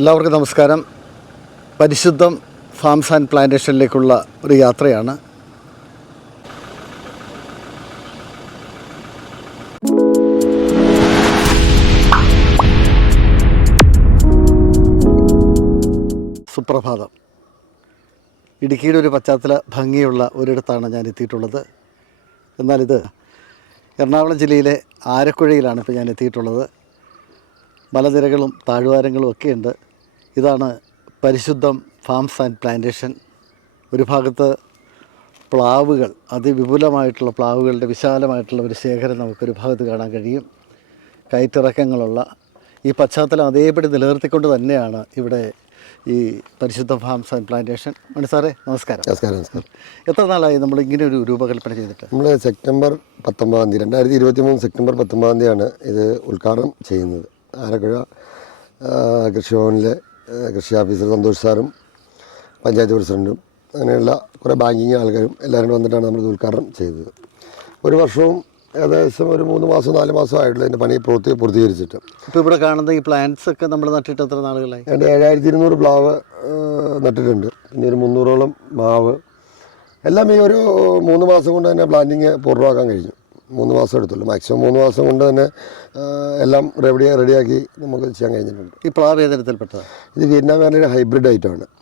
എല്ലാവർക്കും നമസ്കാരം. പരിശുദ്ധം farms and പ്ലാന്റേഷനിലേക്കുള്ള ഒരു യാത്രയാണ്. സുപ്രഭാതം. ഇടുക്കിയുടെ ഒരു പശ്ചാത്തല ഭംഗിയുള്ള ഒരിടത്താണ് ഞാൻ എത്തിയിട്ടുള്ളത്. എന്നാലിത് എറണാകുളം ജില്ലയിലെ ആരക്കുഴയിലാണ് ഇപ്പോൾ ഞാൻ എത്തിയിട്ടുള്ളത്. മലനിരകളും താഴ്വാരങ്ങളും ഒക്കെ ഉണ്ട് ഇതാണ് പരിശുദ്ധം ഫാംസ് ആൻഡ് പ്ലാന്റേഷൻ. ഒരു ഭാഗത്ത് പ്ലാവുകൾ അതിവിപുലമായിട്ടുള്ള പ്ലാവുകളുടെ വിശാലമായിട്ടുള്ള ഒരു ശേഖരം നമുക്കൊരു ഭാഗത്ത് കാണാൻ കഴിയും. കയറ്റിറക്കങ്ങളുള്ള ഈ പശ്ചാത്തലം അതേപടി നിലനിർത്തിക്കൊണ്ട് തന്നെയാണ് ഇവിടെ ഈ പരിശുദ്ധ ഫാംസ് ആൻഡ് പ്ലാന്റേഷൻ. മണി സാറേ നമസ്കാരം. നമസ്കാരം നമസ്കാരം. എത്ര നാളായി നമ്മൾ ഇങ്ങനെ ഒരു രൂപകൽപ്പന ചെയ്തിട്ട്? നമ്മൾ സെപ്റ്റംബർ പത്തൊമ്പതാം തീയതി രണ്ടായിരത്തി ഇരുപത്തി മൂന്ന് സെപ്റ്റംബർ പത്തൊമ്പതാം തീയതിയാണ് ഇത് ഉദ്ഘാടനം ചെയ്യുന്നത്. ആലക്കുഴ കൃഷിഭവനിലെ കൃഷി ഓഫീസർ സന്തോഷ് സാറും പഞ്ചായത്ത് പ്രസിഡന്റും അങ്ങനെയുള്ള കുറേ ബാങ്കിങ് ആൾക്കാരും എല്ലാവരും വന്നിട്ടാണ് നമ്മൾ ഉദ്ഘാടനം ചെയ്തത്. ഒരു വർഷവും ഏകദേശം ഒരു മൂന്ന് മാസം നാല് മാസം ആയിട്ടുള്ള ഇതിന്റെ പണി പൂർത്തി പൂർത്തീകരിച്ചിട്ട്. ഇപ്പോൾ ഇവിടെ കാണുന്ന ഈ പ്ലാന്റ്സ് ഒക്കെ നമ്മൾ നട്ടിട്ട് എത്ര നാളുകളായി? എന്റെ ഏഴായിരത്തി ഇരുന്നൂറ് പ്ലാവ് നട്ടിട്ടുണ്ട്. പിന്നെ ഒരു മുന്നൂറോളം മാവ്. എല്ലാം ഈ ഒരു മൂന്ന് മാസം കൊണ്ട് തന്നെ പ്ലാന്റിങ് പൂർണമാക്കാൻ കഴിഞ്ഞു. മൂന്ന് മാസം എടുത്തുള്ളൂ. മാക്സിമം മൂന്ന് മാസം കൊണ്ട് തന്നെ എല്ലാം റെഡി റെഡിയാക്കി നമുക്ക് ചെയ്യാൻ കഴിഞ്ഞിട്ടുണ്ട്. ഈ പ്ലാവ് ഏതരത്തിൽപ്പെട്ടതാണ് ഇത് വിയറ്റ്നാം വേനലിന്റെ ഹൈബ്രിഡ് ഐറ്റമാണ് ആണ്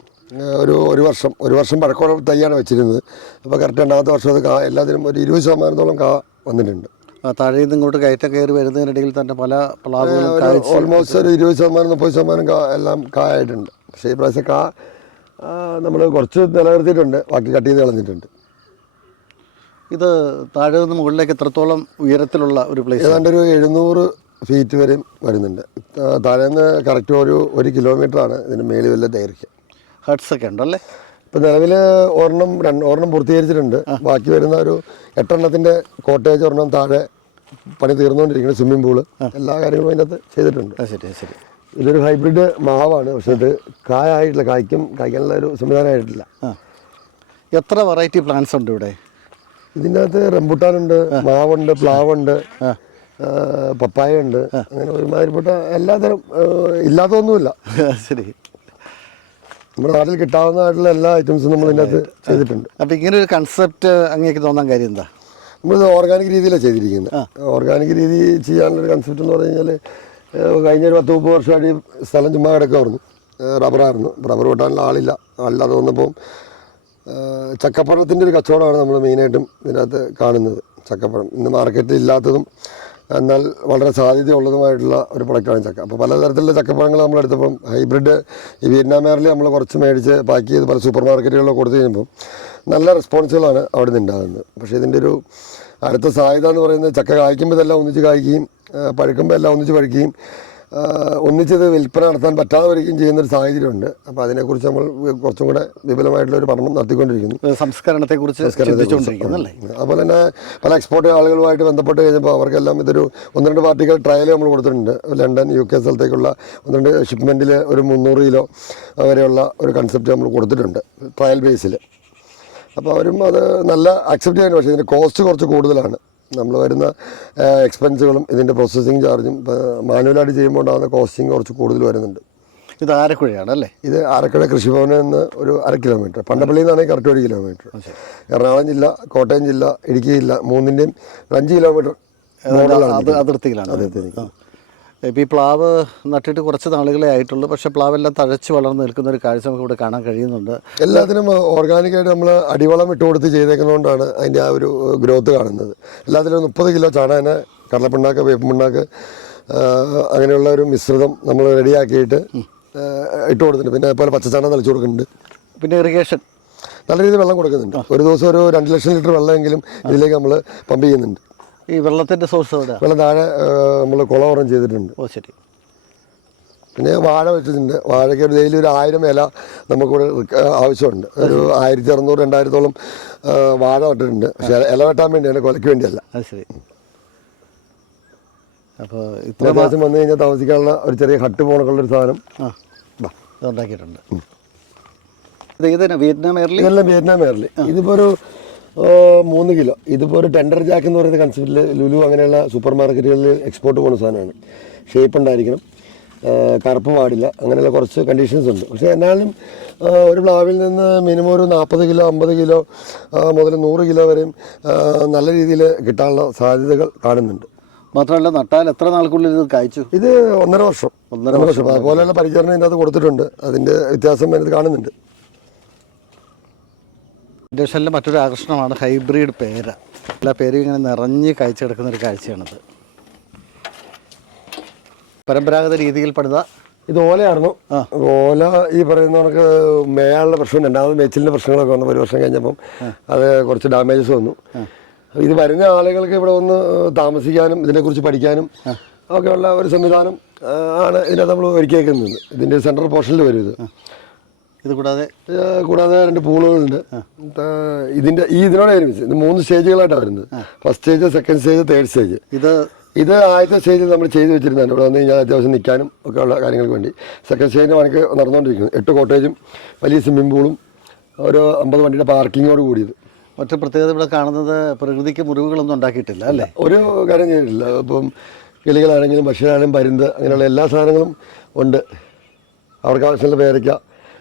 ഒരു ഒരു വർഷം ഒരു വർഷം പഴക്കമുള്ള തൈയാണ് വെച്ചിരുന്നത്. അപ്പോൾ കറക്റ്റ് രണ്ടാമത്തെ വർഷം അത് കാ എല്ലാത്തിനും ഒരു ഇരുപത് ശതമാനത്തോളം കാ വന്നിട്ടുണ്ട്. ആ താഴെ നിന്ന് ഇങ്ങോട്ട് കയറ്റം കയറി വരുന്നതിനിടയിൽ തന്നെ പല പ്ലാവുകളും ഓൾമോസ്റ്റ് ഒരു ഇരുപത് ശതമാനം മുപ്പത് ശതമാനം കാ എല്ലാം കായായിട്ടുണ്ട്. പക്ഷേ ഈ പ്രാവശ്യം കാ നമ്മൾ കുറച്ച് നിലനിർത്തിയിട്ടുണ്ട്. ബാക്കി കട്ട് ചെയ്ത് കളഞ്ഞിട്ടുണ്ട്. ഇത് താഴെ നിന്ന് മുകളിലേക്ക് എത്രത്തോളം ഉയരത്തിലുള്ള ഒരു പ്ലേസ് ഏതാണ്ട് ഒരു എഴുന്നൂറ് ഫീറ്റ് വരെയും വരുന്നുണ്ട്. താഴെ നിന്ന് കറക്റ്റ് ഒരു ഒരു കിലോമീറ്ററാണ് ഇതിന് മേളിൽ വല്ല ദൈർഘ്യം. ഹട്ട്സ് ഒക്കെ ഉണ്ടല്ലേ? ഇപ്പം നിലവിൽ ഒരെണ്ണം രണ്ട് ഒരെണ്ണം പൂർത്തീകരിച്ചിട്ടുണ്ട്. ബാക്കി വരുന്ന ഒരു എട്ടെണ്ണത്തിന്റെ കോട്ടേജ് ഒരെണ്ണം താഴെ പണി തീർന്നുകൊണ്ടിരിക്കുന്ന സ്വിമ്മിംഗ് പൂൾ എല്ലാ കാര്യങ്ങളും അതിനകത്ത് ചെയ്തിട്ടുണ്ട്. ശരി ശരി. ഇതൊരു ഹൈബ്രിഡ് മാവാണ്. പക്ഷെ ഇത് കായായിട്ടില്ല കായ്ക്കും കായ്ക്കാനുള്ള ഒരു സംവിധാനമായിട്ടില്ല എത്ര വെറൈറ്റി പ്ലാന്റ്സ് ഉണ്ട് ഇവിടെ? ഇതിന്റെ അകത്ത് റംബുട്ടാനുണ്ട് മാവുണ്ട് പ്ലാവുണ്ട് പപ്പായ ഉണ്ട് അങ്ങനെ ഒരുമാതിരിപ്പെട്ട എല്ലാതരം ഇല്ലാത്തൊന്നുമില്ല ഇല്ലാത്തതൊന്നുമില്ല. ശരി. നമ്മുടെ നാട്ടിൽ കിട്ടാവുന്നതായിട്ടുള്ള എല്ലാ ഐറ്റംസും നമ്മൾ ഇതിനകത്ത് ചെയ്തിട്ടുണ്ട്. അപ്പം ഇങ്ങനെ ഒരു കൺസെപ്റ്റ് അങ്ങേക്ക് തോന്നാൻ കാര്യം എന്താ? നമ്മളിത് ഓർഗാനിക് രീതിയിലാണ് ചെയ്തിരിക്കുന്നത്. ഓർഗാനിക് രീതി ചെയ്യാനുള്ളൊരു കൺസെപ്റ്റ് എന്ന് പറഞ്ഞു കഴിഞ്ഞാൽ കഴിഞ്ഞ ഒരു പത്ത് മുപ്പത് വർഷമായിട്ട് സ്ഥലം ചുമ്മാ കിടക്കുമായിരുന്നു റബ്ബറായിരുന്നു റബ്ബർ വെട്ടാനുള്ള ആളില്ല. ആളില്ലാതെ വന്നപ്പോൾ ചക്കപ്പഴത്തിന്റെ ഒരു കച്ചവടമാണ് നമ്മൾ മെയിനായിട്ടും ഇതിനകത്ത് കാണുന്നത്. ചക്കപ്പഴം ഇന്ന് മാർക്കറ്റിൽ ഇല്ലാത്തതും എന്നാൽ വളരെ സാധ്യതയുള്ളതുമായിട്ടുള്ള ഒരു പ്രൊഡക്റ്റാണ് ചക്ക. അപ്പോൾ പലതരത്തിലുള്ള ചക്കപ്പഴങ്ങൾ നമ്മൾ എടുത്തപ്പം ഹൈബ്രിഡ് ഈ വിയറ്റ്നാമേറിൽ നമ്മൾ കുറച്ച് മേടിച്ച് പാക്ക് ചെയ്ത് പല സൂപ്പർ മാർക്കറ്റുകളിൽ കൊടുത്തു കഴിയുമ്പോൾ നല്ല റെസ്പോൺസുകളാണ് അവിടെ നിന്ന് ഉണ്ടാകുന്നത്. പക്ഷേ ഇതിന്റെ ഒരു അടുത്ത സാധ്യത എന്ന് പറയുന്നത് ചക്ക കായ്ക്കുമ്പോൾ ഇതെല്ലാം ഒന്നിച്ച് കായ്ക്കുകയും പഴുക്കുമ്പോൾ എല്ലാം ഒന്നിച്ച് പഴുക്കുകയും ഒന്നിച്ചത് വിൽപ്പന നടത്താൻ പറ്റാതെ വരികയും ചെയ്യുന്നൊരു സാഹചര്യമുണ്ട്. അപ്പോൾ അതിനെക്കുറിച്ച് നമ്മൾ കുറച്ചും കൂടെ വിപുലമായിട്ടുള്ള ഒരു പഠനം നടത്തിക്കൊണ്ടിരിക്കുന്നു. സംസ്കരണത്തെക്കുറിച്ച് അതുപോലെ തന്നെ പല എക്സ്പോർട്ട് ആളുകളുമായിട്ട് ബന്ധപ്പെട്ട് കഴിഞ്ഞപ്പോൾ അവർക്കെല്ലാം ഇതൊരു ഒന്ന് രണ്ട് പാർട്ടികൾ ട്രയൽ നമ്മൾ കൊടുത്തിട്ടുണ്ട്. ലണ്ടൻ യു കെ സ്ഥലത്തേക്കുള്ള ഒന്ന് രണ്ട് ഷിപ്മെന്റിൽ ഒരു മുന്നൂറ് കിലോ വരെയുള്ള ഒരു കൺസെപ്റ്റ് നമ്മൾ കൊടുത്തിട്ടുണ്ട് ട്രയൽ ബേസിൽ അപ്പോൾ അവരും അത് നല്ല അക്സെപ്റ്റ് ചെയ്യാൻ പക്ഷേ ഇതിന്റെ കോസ്റ്റ് കുറച്ച് കൂടുതലാണ്. നമ്മൾ വരുന്ന എക്സ്പെൻസുകളും ഇതിന്റെ പ്രോസസ്സിങ് ചാർജും മാനുവലായിട്ട് ചെയ്യുമ്പോൾ ഉണ്ടാകുന്ന കോസ്റ്റിങ് കുറച്ച് കൂടുതൽ വരുന്നുണ്ട്. ഇത് ആരക്കുഴയാണ് അല്ലേ? ഇത് ആരക്കുഴ കൃഷിഭവനിൽ നിന്ന് ഒരു അര കിലോമീറ്റർ പണ്ടപ്പള്ളിയിൽ നിന്നാണെങ്കിൽ കറക്റ്റ് ഒരു കിലോമീറ്റർ എറണാകുളം ജില്ല കോട്ടയം ജില്ല ഇടുക്കി ജില്ല മൂന്നിന്റെയും അഞ്ച് കിലോമീറ്റർ അതിർത്തിയിലാണ്. ആ. ഇപ്പം ഈ പ്ലാവ് നട്ടിട്ട് കുറച്ച് നാളുകളെ ആയിട്ടുള്ളൂ. പക്ഷേ പ്ലാവെല്ലാം തഴച്ച് വളർന്ന് നിൽക്കുന്ന ഒരു കാഴ്ച നമുക്ക് ഇവിടെ കാണാൻ കഴിയുന്നുണ്ട്. എല്ലാത്തിനും ഓർഗാനിക്കായിട്ട് നമ്മൾ അടിവളം ഇട്ട് കൊടുത്ത് ചെയ്തേക്കുന്നതുകൊണ്ടാണ് അതിന്റെ ആ ഒരു ഗ്രോത്ത് കാണുന്നത്. എല്ലാത്തിലും മുപ്പത് കിലോ ചാണാന കടലപ്പിണ്ണാക്ക് വേപ്പിണ്ണാക്ക് അങ്ങനെയുള്ള ഒരു മിശ്രിതം നമ്മൾ റെഡിയാക്കിയിട്ട് ഇട്ട് കൊടുത്തിട്ടുണ്ട്. പിന്നെ അതുപോലെ പച്ചച്ചാണകം തളിച്ചു കൊടുക്കുന്നുണ്ട്. പിന്നെ ഇറിഗേഷൻ. നല്ല രീതിയിൽ വെള്ളം കൊടുക്കുന്നുണ്ട്. ഒരു ദിവസം ഒരു രണ്ട് ലക്ഷം ലിറ്റർ വെള്ളമെങ്കിലും ഇതിലേക്ക് നമ്മൾ പമ്പ് ചെയ്യുന്നുണ്ട്. ഈ വെള്ളത്തിന്റെ സോഴ്സ് എവിടെ വെള്ളം താഴെ നമ്മൾ കുളവറം ചെയ്തിട്ടുണ്ട്. ഓ ശരി. പിന്നെ വാഴ വെച്ചിട്ടുണ്ട്. വാഴയ്ക്ക് ഒരു ഡെയിലി ഒരു ആയിരം ഇല നമുക്കിവിടെ ആവശ്യമുണ്ട്. ഒരു ആയിരത്തി അറുന്നൂറ് രണ്ടായിരത്തോളം വാഴ വെട്ടിട്ടുണ്ട് പക്ഷേ ഇല വെട്ടാൻ വേണ്ടിയാണ് കൊലയ്ക്ക് വേണ്ടിയല്ല. അത് ശരി. അപ്പോൾ ഇത്ര മാസം വന്നു കഴിഞ്ഞാൽ താമസിക്കാനുള്ള ഒരു ചെറിയ ഹട്ട് പോണക്കുള്ള ഒരു സാധനം. ആ ഉണ്ടാക്കിയിട്ടുണ്ട് ഇത് വിയറ്റ്നാം എയർലി? ഇതെല്ലാം വിയറ്റ്നാം എയറിൽ ഇതിപ്പോൾ ഒരു മൂന്ന് കിലോ. ഇതിപ്പോൾ ഒരു ടെൻഡർ ജാക്ക് എന്ന് പറയുന്ന കൺസെപ്റ്റിൽ ലുലു അങ്ങനെയുള്ള സൂപ്പർ മാർക്കറ്റുകളിൽ എക്സ്പോർട്ട് പോകുന്ന സാധനമാണ്. ഷേപ്പ് ഉണ്ടായിരിക്കണം. കറുപ്പ് പാടില്ല. അങ്ങനെയുള്ള കുറച്ച് കണ്ടീഷൻസ് ഉണ്ട്. പക്ഷേ എന്നാലും ഒരു പ്ലാവിൽ നിന്ന് മിനിമം ഒരു നാൽപ്പത് കിലോ അമ്പത് കിലോ മുതൽ നൂറ് കിലോ വരെയും നല്ല രീതിയിൽ കിട്ടാനുള്ള സാധ്യതകൾ കാണുന്നുണ്ട്. മാത്രമല്ല നട്ടാൽ എത്ര നാൾക്കുള്ളിൽ ഇത് കായ്ച്ചു? ഇത് ഒന്നര വർഷം. ഒന്നര വർഷം അതുപോലെയുള്ള പരിചരണം ഇതിനകത്ത് കൊടുത്തിട്ടുണ്ട്. അതിന്റെ വ്യത്യാസം അതിനകത്ത് കാണുന്നുണ്ട്. ഡിവിഷനിലെ മറ്റൊരു ആകർഷണമാണ് ഹൈബ്രിഡ് പേര. എല്ലാ പേരും ഇങ്ങനെ നിറഞ്ഞ് കാഴ്ച കിടക്കുന്ന ഒരു കാഴ്ചയാണിത്. പരമ്പരാഗത രീതിയിൽ പണിത ഇത് ഓലയായിരുന്നു. ഓല ഈ പറയുന്ന കണക്ക് മേളുടെ പ്രശ്നം രണ്ടാമത് മേച്ചിലിന്റെ പ്രശ്നങ്ങളൊക്കെ വന്നു ഒരു വർഷം കഴിഞ്ഞപ്പം അത് കുറച്ച് ഡാമേജസ് വന്നു. ഇത് വരുന്ന ആളുകൾക്ക് ഇവിടെ ഒന്ന് താമസിക്കാനും ഇതിനെക്കുറിച്ച് പഠിക്കാനും ഒക്കെയുള്ള ഒരു സംവിധാനം ആണ് ഇതിനകത്ത് നമ്മൾ ഒരുക്കിയേക്കുന്നത്. ഇതിന്റെ സെൻട്രൽ പോർഷനിൽ വരും ഇത്. ഇത് കൂടാതെ കൂടാതെ രണ്ട് പൂളുകളുണ്ട്. ഇതിന്റെ ഈ ഇതിനോട് ഒരുമിച്ച് ഇത് മൂന്ന് സ്റ്റേജുകളായിട്ടാണ് വരുന്നത്. First stage second stage third stage ഇത് ഇത് ആദ്യത്തെ സ്റ്റേജിൽ നമ്മൾ ചെയ്തു വെച്ചിരുന്നതാണ്. ഇവിടെ വന്ന് കഴിഞ്ഞാൽ അത്യാവശ്യം നിൽക്കാനും ഒക്കെ ഉള്ള കാര്യങ്ങൾക്ക് വേണ്ടി. സെക്കൻഡ് സ്റ്റേജിന് പണിക്ക് നടന്നുകൊണ്ടിരിക്കുന്നു. എട്ട് കോട്ടേജും വലിയ സ്വിമ്മിംഗ് പൂളും ഒരു അമ്പത് വണ്ടിയുടെ പാർക്കിങ്ങോട് കൂടിയത്. മറ്റു പ്രത്യേകത ഇവിടെ കാണുന്നത് പ്രകൃതിക്ക് മുറിവുകളൊന്നും ഉണ്ടാക്കിയിട്ടില്ല അല്ലേ? ഒരു കാര്യം ചെയ്തിട്ടില്ല. ഇപ്പം കിളികളാണെങ്കിലും പക്ഷികളാണെങ്കിലും പരുന്ത് അങ്ങനെയുള്ള എല്ലാ സാധനങ്ങളും ഉണ്ട്. അവർക്ക് ആവശ്യമുള്ള പേരയ്ക്ക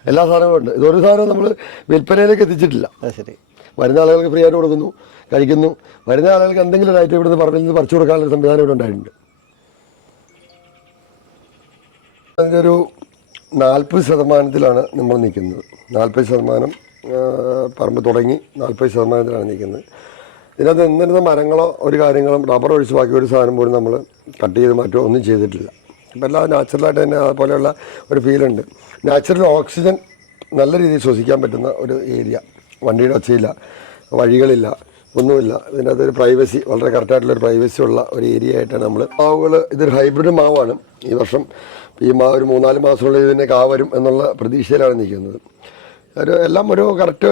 എല്ലാ സാധനവും ഉണ്ട്. ഇതൊരു സാധനം നമ്മൾ വിൽപ്പനയിലേക്ക് എത്തിച്ചിട്ടില്ല. ശരി. വരുന്ന ആളുകൾക്ക് ഫ്രീ ആയിട്ട് കൊടുക്കുന്നു കഴിക്കുന്നു. വരുന്ന ആളുകൾക്ക് എന്തെങ്കിലും ഒരു ഐറ്റം ഇവിടുന്ന് നിന്ന് പറിച്ചു കൊടുക്കാനുള്ള സംവിധാനം ഇവിടെ ഉണ്ടായിട്ടുണ്ട്. അതിന്റെ ഒരു നാൽപ്പത് ശതമാനത്തിലാണ് നമ്മൾ നിൽക്കുന്നത്. നാൽപ്പത് ശതമാനം പറമ്പ് തുടങ്ങി നാൽപ്പത് ശതമാനത്തിലാണ് നിൽക്കുന്നത്. ഇതിനകത്ത് നിന്നിരുന്ന മരങ്ങളോ ഒരു കാര്യങ്ങളും റബ്ബർ ഒഴിച്ച് ബാക്കി ഒരു സാധനം പോലും നമ്മൾ കട്ട് ചെയ്ത് മാറ്റുകയോ ഒന്നും ചെയ്തിട്ടില്ല. ഇപ്പം എല്ലാം നാച്ചുറലായിട്ട് തന്നെ അതുപോലെയുള്ള ഒരു ഫീലുണ്ട് നാച്ചുറൽ ഓക്സിജൻ നല്ല രീതിയിൽ ശ്വസിക്കാൻ പറ്റുന്ന ഒരു ഏരിയ വണ്ടിയുടെ ഒച്ചയില്ല വഴികളില്ല ഒന്നുമില്ല. ഇതിനകത്ത് ഒരു പ്രൈവസി വളരെ കറക്റ്റായിട്ടുള്ളൊരു പ്രൈവസി ഉള്ള ഒരു ഏരിയ ആയിട്ടാണ് നമ്മൾ മാവുകൾ ഇതൊരു ഹൈബ്രിഡ് മാവാണ്. ഈ വർഷം ഈ മാവ് ഒരു മൂന്നാൽ മാസത്തിനുള്ളിൽ ഇതിനെ കാ വരും എന്നുള്ള പ്രതീക്ഷയിലാണ് നിൽക്കുന്നത്. ഒരു എല്ലാം ഒരു കറക്റ്റ്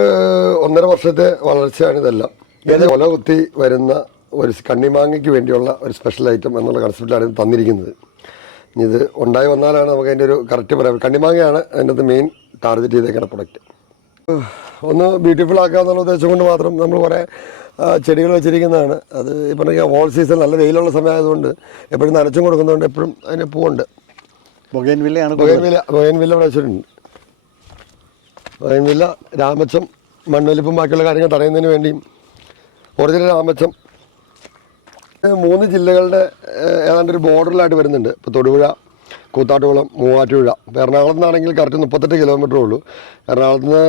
ഒന്നര വർഷത്തെ വളർച്ചയാണ് ഇതെല്ലാം. ഇത് കൊല കുത്തി വരുന്ന ഒരു കണ്ണിമാങ്ങയ്ക്ക് വേണ്ടിയുള്ള ഒരു സ്പെഷ്യൽ ഐറ്റം എന്നുള്ള കൺസെപ്റ്റിലാണ് ഇത് തന്നിരിക്കുന്നത്. ഇത് ഉണ്ടായി വന്നാലാണ് നമുക്ക് അതിന്റെ ഒരു കറക്റ്റ് പറയാം കണ്ണിമാങ്ങയാണ് അതിന്റെ മെയിൻ ടാർഗറ്റ് ചെയ്തേക്കുന്ന പ്രൊഡക്റ്റ് ഒന്ന് ബ്യൂട്ടിഫുൾ ആക്കുക എന്നുള്ള ഉദ്ദേശം കൊണ്ട് മാത്രം നമ്മൾ കുറേ ചെടികൾ വെച്ചിരിക്കുന്നതാണ്. അത് ഇപ്പം ഓൾ സീസൺ നല്ല വെയിലുള്ള സമയമായതുകൊണ്ട് എപ്പോഴും നനച്ചും കൊടുക്കുന്നതുകൊണ്ട് എപ്പോഴും അതിന് പൂവുണ്ട്. ബൊഗൈൻവില്ലയാണ് ബൊയൻവില്ല ഇവിടെ വെച്ചിട്ടുണ്ട്. ബൊയൻവില്ല രാമച്ചം മണ്ണൊലിപ്പും ബാക്കിയുള്ള കാര്യങ്ങൾ തടയുന്നതിന് വേണ്ടിയും ഒറിജിനൽ രാമച്ചം മൂന്ന് ജില്ലകളുടെ ഏതാണ്ട് ഒരു ബോർഡറിലായിട്ട് വരുന്നുണ്ട്. ഇപ്പോൾ തൊടുപുഴ കൂത്താട്ടുകുളം മൂവാറ്റുപുഴ. ഇപ്പോൾ എറണാകുളത്ത് നിന്നാണെങ്കിൽ കറക്റ്റ് മുപ്പത്തെട്ട് കിലോമീറ്റർ ഉള്ളൂ. എറണാകുളത്ത് നിന്ന്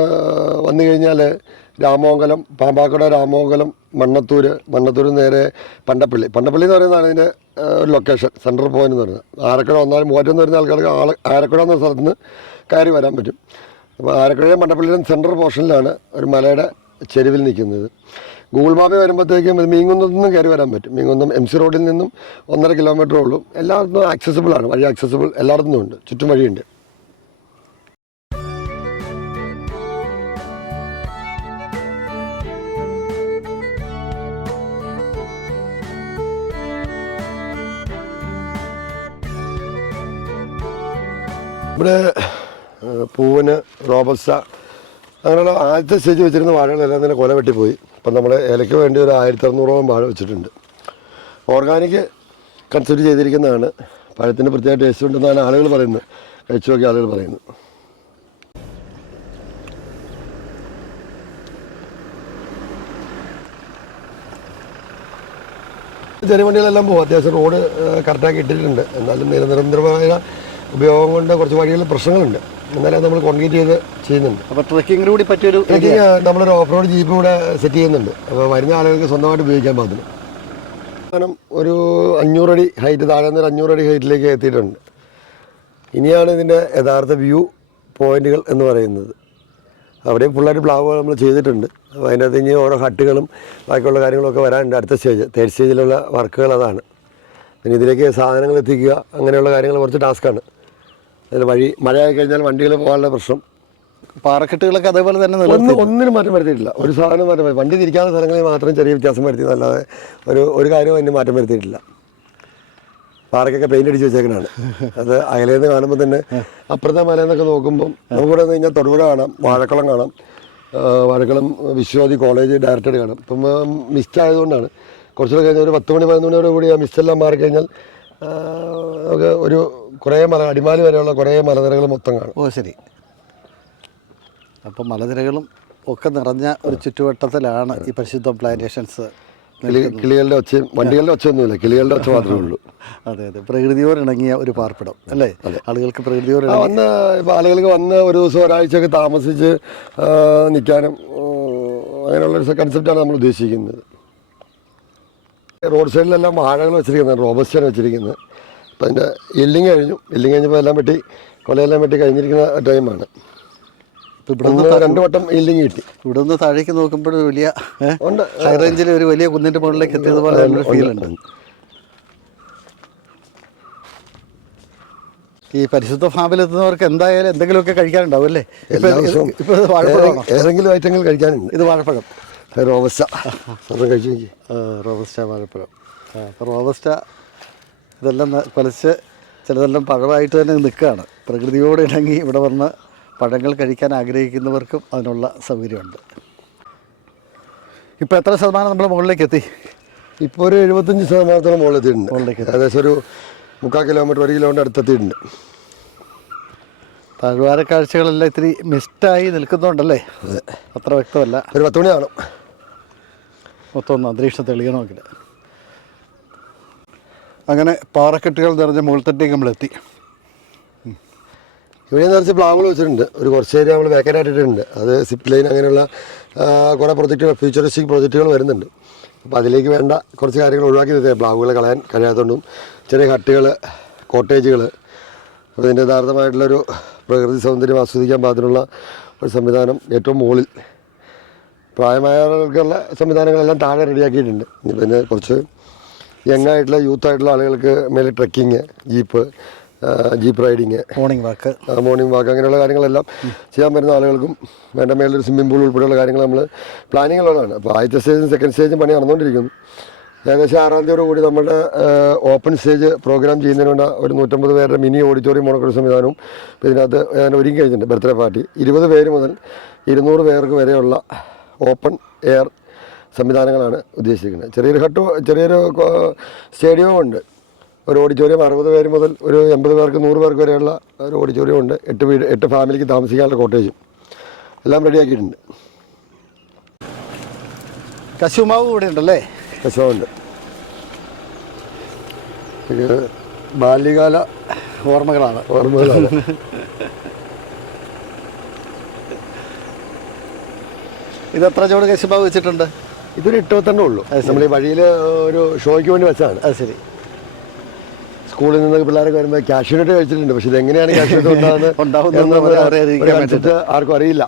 വന്നു കഴിഞ്ഞാൽ രാമോങ്കലം പാമ്പാക്കട രാമോങ്കലം മണ്ണത്തൂര് മണ്ണത്തൂർ നേരെ പണ്ടപ്പള്ളി. പണ്ടപ്പള്ളി എന്ന് പറയുന്നതാണ് ഇതിന്റെ ഒരു ലൊക്കേഷൻ സെൻട്രൽ പോയിന്റ് എന്ന് പറയുന്നത്. ആരക്കുഴ വന്നാലും മൂവാറ്റം വരുന്ന ആൾക്കാർക്ക് ആൾ ആരക്കുഴ എന്ന സ്ഥലത്ത് നിന്ന് കയറി വരാൻ പറ്റും. അപ്പോൾ ആരക്കുഴയും പണ്ടപ്പള്ളിയിലും സെൻട്രൽ പോർഷനിലാണ് ഒരു മലയുടെ ചെരുവിൽ നിൽക്കുന്നത്. ഗൂഗിൾ മാപ്പിൽ വരുമ്പോഴത്തേക്കും ഇത് മീങ്കുന്നത്ത് നിന്നും കയറി വരാൻ പറ്റും. മീങ്കുന്നം എം സി റോഡിൽ നിന്നും ഒന്നര കിലോമീറ്റർ ഉള്ളൂ. എല്ലായിടത്തും ആക്സസിബിൾ ആണ്. വഴി ആക്സസിബിൾ എല്ലായിടത്തും ഉണ്ട്. ചുറ്റും വഴിയുണ്ട്. ഇവിടെ പൂവിന് റോബസ്റ്റ അങ്ങനെയുള്ള ആദ്യത്തെ സ്റ്റേജ് വെച്ചിരുന്ന വാഴകളെല്ലാം തന്നെ കൊല വെട്ടിപ്പോയി. ഇപ്പം നമ്മൾ ഇലയ്ക്ക് വേണ്ടി ഒരു ആയിരത്തി അറുന്നൂറോളം വാഴ വെച്ചിട്ടുണ്ട്. Organic consider ചെയ്തിരിക്കുന്നതാണ്. പഴത്തിന് പ്രത്യേക ടേസ്റ്റ് ഉണ്ടെന്നാണ് ആളുകൾ പറയുന്നത്. കഴിച്ചു നോക്കിയ ആളുകൾ പറയുന്നത്. ചെറിയ വണ്ടികളെല്ലാം പോകും അത്യാവശ്യം റോഡ് കറക്റ്റാക്കി ഇട്ടിട്ടുണ്ട്. എന്നാലും നിരന്തരമായ ഉപയോഗം കൊണ്ട് കുറച്ച് വഴികളിൽ പ്രശ്നങ്ങളുണ്ട്. എന്നാലും നമ്മൾ കോൺക്രീറ്റ് ചെയ്ത് ചെയ്യുന്നുണ്ട്. അപ്പോൾ ട്രക്കിങ്ങിന് കൂടി പറ്റിയൊരു ട്രക്കിങ് നമ്മളൊരു ഓഫ് റോഡ് ജീപ്പ് കൂടെ സെറ്റ് ചെയ്യുന്നുണ്ട്. അപ്പോൾ വരുന്ന ആളുകൾക്ക് സ്വന്തമായിട്ട് ഉപയോഗിക്കാൻ പാകത്തിന്. കാരണം ഒരു അഞ്ഞൂറടി ഹൈറ്റ് താഴെ നിന്ന് ഒരു അഞ്ഞൂറടി ഹൈറ്റിലേക്ക് എത്തിയിട്ടുണ്ട്. ഇനിയാണ് ഇതിന്റെ യഥാർത്ഥ വ്യൂ പോയിന്റുകൾ എന്ന് പറയുന്നത്. അവിടെയും ഫുള്ളായിട്ട് പ്ലാവുകൾ നമ്മൾ ചെയ്തിട്ടുണ്ട്. അപ്പോൾ അതിനകത്ത് ഇനി ഓരോ ഹട്ടുകളും ബാക്കിയുള്ള കാര്യങ്ങളൊക്കെ വരാനുണ്ട്. അടുത്ത സ്റ്റേജ് തേർഡ് സ്റ്റേജിലുള്ള വർക്കുകൾ അതാണ്. പിന്നെ ഇതിലേക്ക് സാധനങ്ങൾ എത്തിക്കുക അങ്ങനെയുള്ള കാര്യങ്ങൾ കുറച്ച് ടാസ്ക്കാണ് അതിൽ വഴി മഴയായി കഴിഞ്ഞാൽ വണ്ടികൾ പോകാനുള്ള പ്രശ്നം. പാറക്കെട്ടുകളൊക്കെ അതേപോലെ തന്നെ ഒന്ന് ഒന്നിനും മാറ്റം വരുത്തിയിട്ടില്ല. ഒരു സാധനം മാറ്റം വണ്ടി തിരിക്കാത്ത സ്ഥലങ്ങളിൽ മാത്രം ചെറിയ വ്യത്യാസം വരുത്തിയതല്ലാതെ ഒരു ഒരു കാര്യവും അതിന് മാറ്റം വരുത്തിയിട്ടില്ല. പാറക്കൊക്കെ പെയിന്റ് അടിച്ച് വെച്ചേക്കണാണ് അത് അകലേന്ന് കാണുമ്പോൾ തന്നെ അപ്പുറത്തെ മലയെന്നൊക്കെ നോക്കുമ്പോൾ നമുക്കിവിടെ നിന്ന് കഴിഞ്ഞാൽ തൊടുപുഴ കാണാം വാഴക്കുളം കാണാം. വാഴക്കുളം വിശ്വജി കോളേജ് ഡയറക്ടർ കാണാം ഇപ്പം മിസ്റ്റ് ആയതുകൊണ്ടാണ്. കുറച്ചുകൂടെ കഴിഞ്ഞാൽ ഒരു പത്ത് മണി പതിനൊന്ന് മണിയോട് കൂടി ആ മിസ്റ്റെല്ലാം മാറിക്കഴിഞ്ഞാൽ നമുക്ക് ഒരു കുറേ മല അടിമാലി വരെയുള്ള കുറേ മലനിരകൾ മൊത്തം കാണും. ഓ ശരി. അപ്പം മലനിരകളും ഒക്കെ നിറഞ്ഞ ഒരു ചുറ്റുവട്ടത്തിലാണ് ഈ പരിശുദ്ധ പ്ലാന്റേഷൻസ് കിളി കിളികളുടെ ഒച്ചയും വണ്ടികളുടെ ഒച്ചയൊന്നുമില്ല കിളികളുടെ ഒച്ച മാത്രമേ ഉള്ളൂ. അതെ അതെ. പ്രകൃതിയോടിണങ്ങിയ ഒരു പാർപ്പിടം അല്ലേ? ആളുകൾക്ക് പ്രകൃതിയോട് വന്ന് ഇപ്പോൾ ആളുകൾക്ക് വന്ന് ഒരു ദിവസം ഒരാഴ്ചയൊക്കെ താമസിച്ച് നിൽക്കാനും അങ്ങനെയുള്ള ഒരു കൺസെപ്റ്റാണ് നമ്മൾ ഉദ്ദേശിക്കുന്നത്. റോഡ് സൈഡിലെല്ലാം വാഴകൾ വെച്ചിരിക്കുന്നത് റോബസ്റ്റാണ് വെച്ചിരിക്കുന്നത്. അപ്പം അതിന്റെ എല്ലിങ് കഴിഞ്ഞു. എല്ലിങ് കഴിഞ്ഞപ്പോൾ എല്ലാം വെട്ടി കൊലയെല്ലാം വെട്ടി കഴിഞ്ഞിരിക്കുന്ന ടൈമാണ്. ഇപ്പം ഇവിടെ ഒന്ന് രണ്ട് വട്ടം എല്ലിങ് കിട്ടി. ഇവിടെ നിന്ന് താഴേക്ക് നോക്കുമ്പോൾ വലിയ ഹൈ റേഞ്ചിൽ ഒരു വലിയ കുന്നിന്റെ മുകളിലേക്ക് എത്തിയതുപോലെ ഒരു ഫീൽ ഉണ്ട്. ഈ പരിശുദ്ധ ഫാമിലെത്തുന്നവർക്ക് എന്തായാലും എന്തെങ്കിലുമൊക്കെ കഴിക്കാനുണ്ടാവും അല്ലേ? ഏതെങ്കിലും ഐറ്റങ്ങൾ കഴിക്കാനുണ്ട്. ഇത് വാഴപ്പഴം. റോബസ്റ്റ. റോബസ്റ്റ വാഴപ്പഴം. അപ്പോൾ റോബസ്റ്റ ഇതെല്ലാം കൊലച്ച് ചിലതെല്ലാം പഴമായിട്ട് തന്നെ നിൽക്കുകയാണ്. പ്രകൃതിയോട് ഇണങ്ങി ഇവിടെ വന്ന് പഴങ്ങൾ കഴിക്കാൻ ആഗ്രഹിക്കുന്നവർക്കും അതിനുള്ള സൗകര്യമുണ്ട്. ഇപ്പോൾ എത്ര ശതമാനം നമ്മൾ മുകളിലേക്ക് എത്തി ഇപ്പോൾ ഒരു എഴുപത്തഞ്ച് ശതമാനത്തോളം മുകളിലെത്തിയിട്ടുണ്ട്. മുകളിലേക്ക് ഏകദേശം ഒരു മുക്കാൽ കിലോമീറ്റർ ഒരു കിലോമീറ്റർ അടുത്തെത്തിയിട്ടുണ്ട്. താഴ്വാര കാഴ്ചകളെല്ലാം ഇത്തിരി മിസ്റ്റായി നിൽക്കുന്നുണ്ടല്ലേ? അത്ര വ്യക്തമല്ല. ഒരു പത്ത് മണിയാണ്. മൊത്തം ഒന്ന് അന്തരീക്ഷം തെളിയണമെങ്കിൽ അങ്ങനെ പാറക്കെട്ടുകൾ നിറഞ്ഞ മുകൾത്തട്ടേക്ക് നമ്മളെത്തി. ഇവിടെ നിറച്ച് പ്ലാവുകൾ വെച്ചിട്ടുണ്ട്. ഒരു കുറച്ച് ഏരിയ നമ്മൾ വേക്കന്റ് ആയിട്ടിട്ടുണ്ട് അത് സിപ്പ് ലൈൻ അങ്ങനെയുള്ള കുറേ പ്രൊജക്റ്റുകൾ ഫ്യൂച്ചറിസ്റ്റിക് പ്രൊജക്റ്റുകൾ വരുന്നുണ്ട്. അപ്പോൾ അതിലേക്ക് വേണ്ട കുറച്ച് കാര്യങ്ങൾ ഒഴിവാക്കി നിർത്തിയത് പ്ലാവുകൾ കളയാൻ കഴിയാത്തതുകൊണ്ടും ചെറിയ ഹട്ടുകൾ കോട്ടേജുകൾ അതിന്റെ യഥാർത്ഥമായിട്ടുള്ളൊരു പ്രകൃതി സൗന്ദര്യം ആസ്വദിക്കാൻ പാകത്തിനുള്ള ഒരു സംവിധാനം ഏറ്റവും മുകളിൽ. പ്രായമായവർക്കുള്ള സംവിധാനങ്ങളെല്ലാം താഴെ റെഡിയാക്കിയിട്ടുണ്ട് പിന്നെ കുറച്ച് യങ് ആയിട്ടുള്ള യൂത്ത് ആയിട്ടുള്ള ആളുകൾക്ക് മേലെ trekking jeep jeep riding morning walk morning walk അങ്ങനെയുള്ള കാര്യങ്ങളെല്ലാം ചെയ്യാൻ പറ്റുന്ന ആളുകൾക്കും വേണ്ട മേലൊരു സ്വിമ്മിംഗ് പൂൾ ഉൾപ്പെടെയുള്ള കാര്യങ്ങൾ നമ്മൾ പ്ലാനിങ്ങുള്ളതാണ് അപ്പോൾ ആദ്യത്തെ സ്റ്റേജും സെക്കൻഡ് സ്റ്റേജും പണി നടന്നുകൊണ്ടിരിക്കുന്നു. ഏകദേശം ആറാം തീയതി കൂടി നമ്മുടെ ഓപ്പൺ സ്റ്റേജ് പ്രോഗ്രാം ചെയ്യുന്നതിന് വേണ്ട ഒരു നൂറ്റമ്പത് പേരുടെ മിനി ഓഡിറ്റോറിയം മോണക്കൊരു സംവിധാനവും ഇതിനകത്ത് ഞാൻ ഒരുങ്ങി കഴിഞ്ഞിട്ടുണ്ട്. Birthday party. ഇരുപത് പേര് മുതൽ ഇരുന്നൂറ് പേർക്ക് വരെയുള്ള ഓപ്പൺ എയർ സംവിധാനങ്ങളാണ് ഉദ്ദേശിക്കുന്നത്. ചെറിയൊരു ഹട്ട് ചെറിയൊരു സ്റ്റേഡിയവും ഉണ്ട് ഒരു ഓഡിറ്റോറിയം അറുപത് പേര് മുതൽ ഒരു എൺപത് പേർക്ക് നൂറ് പേർക്ക് വരെയുള്ള ഒരു ഓഡിറ്റോറിയം ഉണ്ട് എട്ട് വീട് എട്ട് ഫാമിലിക്ക് താമസിക്കാനുള്ള കോട്ടേജും. എല്ലാം റെഡിയാക്കിയിട്ടുണ്ട്. കശുമാവ് ഇവിടെ ഉണ്ടല്ലേ? കശുമാവുണ്ട്. ഇത് ബാല്യകാല ഓർമ്മകളാണ്. ഓർമ്മകളാണ്. ഇത് എത്ര ചുവട് കശുമാവ് വെച്ചിട്ടുണ്ട്? ഇതൊരു എട്ടുപത്തെണ്ണേ ഉള്ളൂ. നമ്മൾ ഈ വഴിയിൽ ഒരു ഷോയ്ക്ക് വേണ്ടി വെച്ചാണ് അത് ശരി. സ്കൂളിൽ നിന്നൊക്കെ പിള്ളേരൊക്കെ വരുമ്പോൾ കാഷ്യൂനട്ട് കഴിച്ചിട്ടുണ്ട്. പക്ഷെ ഇതെങ്ങനെയാണ് കാഷ്യൂനട്ട് ഉണ്ടാകുന്നത് ആർക്കും അറിയില്ല.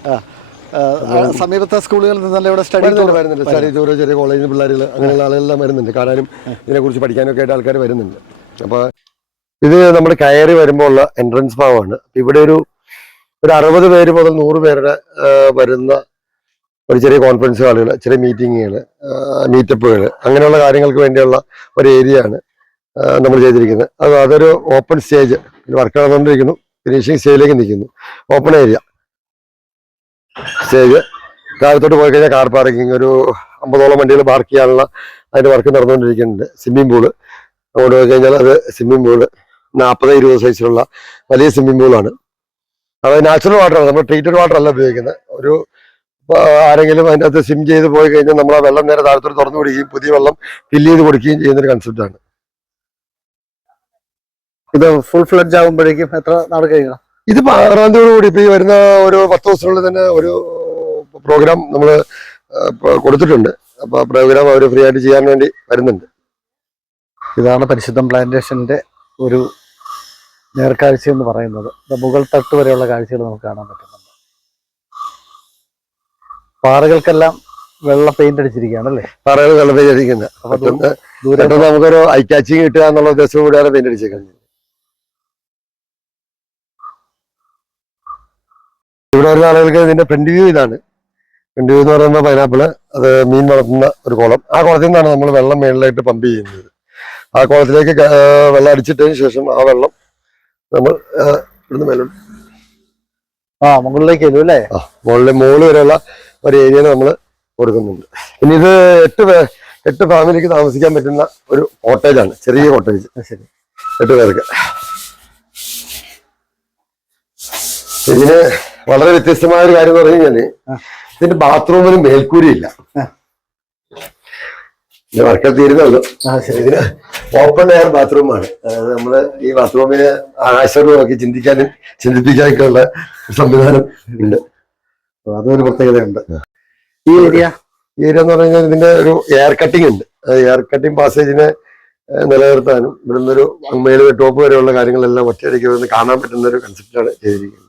സമീപത്തെ സ്കൂളുകളിൽ നിന്നല്ല ഇവിടെ സ്റ്റഡി വരുന്നുണ്ട് സ്റ്റഡി ടൂർ ചെറിയ കോളേജിൽ നിന്ന് പിള്ളേരുകൾ അങ്ങനെയുള്ള ആളുകളെല്ലാം വരുന്നുണ്ട്. കാണാനും ഇതിനെക്കുറിച്ച് പഠിക്കാനൊക്കെ ആയിട്ട് ആൾക്കാർ വരുന്നുണ്ട്. അപ്പോൾ ഇത് നമ്മൾ കയറി വരുമ്പോൾ ഉള്ള എൻട്രൻസ് ഭാഗമാണ്. ഇവിടെ ഒരു ഒരു അറുപത് പേര് മുതൽ നൂറ് പേരുടെ വരുന്ന ഒരു ചെറിയ കോൺഫറൻസ് ഹാളുകൾ ചെറിയ മീറ്റിങ്ങുകൾ മീറ്റപ്പുകൾ അങ്ങനെയുള്ള കാര്യങ്ങൾക്ക് വേണ്ടിയുള്ള ഒരു ഏരിയ ആണ് നമ്മൾ ചെയ്തിരിക്കുന്നത്. അത് അതൊരു ഓപ്പൺ സ്റ്റേജ് വർക്ക് നടന്നുകൊണ്ടിരിക്കുന്നു ഫിനിഷിങ് സ്റ്റേജിലേക്ക് നിൽക്കുന്നു. ഓപ്പൺ ഏരിയ സ്റ്റേജ് കാലത്തോട്ട് പോയി കഴിഞ്ഞാൽ കാർ പാർക്കിംഗ് ഒരു അമ്പതോളം വണ്ടികൾ പാർക്ക് ചെയ്യാനുള്ള അതിന്റെ വർക്ക് നടന്നുകൊണ്ടിരിക്കുന്നുണ്ട്. സ്വിമ്മിംഗ് പൂൾ അങ്ങോട്ട് പോയി കഴിഞ്ഞാൽ അത് സ്വിമ്മിംഗ് പൂൾ നാൽപ്പത് ഇരുപത് സൈസിലുള്ള വലിയ സ്വിമ്മിംഗ് പൂളാണ് അത് നാച്ചുറൽ വാട്ടറാണ് നമ്മൾ ട്രീറ്റഡ് വാട്ടർ അല്ല ഉപയോഗിക്കുന്നത്. ഒരു ആരെങ്കിലും അതിന്റെ സിം ചെയ്ത് പോയി കഴിഞ്ഞാൽ നമ്മൾ ആ വെള്ളം നേരെ താഴത്തോട് തുറന്നു കൊടുക്കുകയും പുതിയ വെള്ളം ഫില്ല് ചെയ്ത് കൊടുക്കുകയും ചെയ്യുന്ന ഒരു കൺസെപ്റ്റാണ് ഇത് ഫുൾ ഫ്ലഡ്ജ് ആകുമ്പോഴേക്കും എത്ര നാൾ കഴിയണം? ഇത് ആറാം തീയതി കൂടി ഇപ്പൊ ഈ വരുന്ന ഒരു പത്ത് ദിവസത്തിനുള്ളിൽ തന്നെ ഒരു പ്രോഗ്രാം നമ്മൾ കൊടുത്തിട്ടുണ്ട്. അപ്പൊ ആ പ്രോഗ്രാം അവർ ഫ്രീ ആയിട്ട് ചെയ്യാൻ വേണ്ടി വരുന്നുണ്ട്. ഇതാണ് പരിശുദ്ധം പ്ലാന്റേഷന്റെ ഒരു നേർക്കാഴ്ച എന്ന് പറയുന്നത്. മുകൾ തട്ട് വരെയുള്ള കാഴ്ചകൾ നമുക്ക് കാണാൻ പറ്റുന്നുണ്ട്. പാറകൾക്കെല്ലാം വെള്ള പെയിന്റ് അടിച്ചിരിക്കുകയാണ് അല്ലേ? പാറകൾ വെള്ള പെയിന്റ് അടിക്കുന്നത് പെട്ടെന്ന് നമുക്കൊരു ഐ കാച്ചിങ് കിട്ടുക എന്നുള്ള ഉദ്ദേശം കൂടിയാണ് പെയിന്റ് അടിച്ചേക്കുന്നത്. ഇവിടെ വരുന്ന ആളുകൾക്ക് ഇതിന്റെ ഫ്രണ്ട് വ്യൂ ഇതാണ്. ഫ്രണ്ട് വ്യൂ എന്ന് പറയുമ്പോൾ പൈനാപ്പിൾ അത് മീൻ വളർത്തുന്ന ഒരു കുളം. ആ കുളത്തിൽ നിന്നാണ് നമ്മൾ വെള്ളം മേളിലായിട്ട് പമ്പ് ചെയ്യുന്നത്. ആ കുളത്തിലേക്ക് വെള്ളം അടിച്ചിട്ടതിന് ശേഷം ആ വെള്ളം നമ്മൾ ഇവിടുന്ന് മേലോട്ട് ആ മുകളിലേക്ക് വരും അല്ലേ? ആ മുകളിലെ മുകളിൽ വരെയുള്ള ഒരു ഏരിയ നമ്മൾ കൊടുക്കുന്നുണ്ട്. ഇനി ഇത് എട്ട് എട്ട് ഫാമിലിക്ക് താമസിക്കാൻ പറ്റുന്ന ഒരു കോട്ടേജാണ് ചെറിയ കോട്ടേജ്. ശരി. എട്ട് പേർക്ക്. ഇതിന് വളരെ വ്യത്യസ്തമായ ഒരു കാര്യം എന്ന് പറഞ്ഞു കഴിഞ്ഞാൽ ഇതിന്റെ ബാത്റൂമിന് മേൽക്കൂരിയില്ല. വർക്കം തീരുന്നുള്ളൂ ആ ശരി. ഇതിന് ഓപ്പൺ എയർ ബാത്റൂമാണ് അതായത് നമ്മൾ ഈ ബാത്റൂമിന് ആകാശം നോക്കി ചിന്തിക്കാനും ചിന്തിപ്പിക്കാനൊക്കെ ഉള്ള സംവിധാനം ഉണ്ട്. അതൊരു പ്രത്യേകതയുണ്ട്. ഈ ഏരിയ ഈ ഏരിയ എന്ന് പറഞ്ഞാൽ കഴിഞ്ഞാൽ ഇതിന്റെ ഒരു എയർ കട്ടിംഗ് ഉണ്ട്. എയർ കട്ടിംഗ് പാസേജിനെ നിലനിർത്താനും ഇവിടുന്ന് ഒരു മേൽ ടോപ്പ് വരെയുള്ള കാര്യങ്ങളെല്ലാം ഒറ്റയടിക്ക് കാണാൻ പറ്റുന്ന ഒരു കൺസെപ്റ്റാണ് ചെയ്തിരിക്കുന്നത്.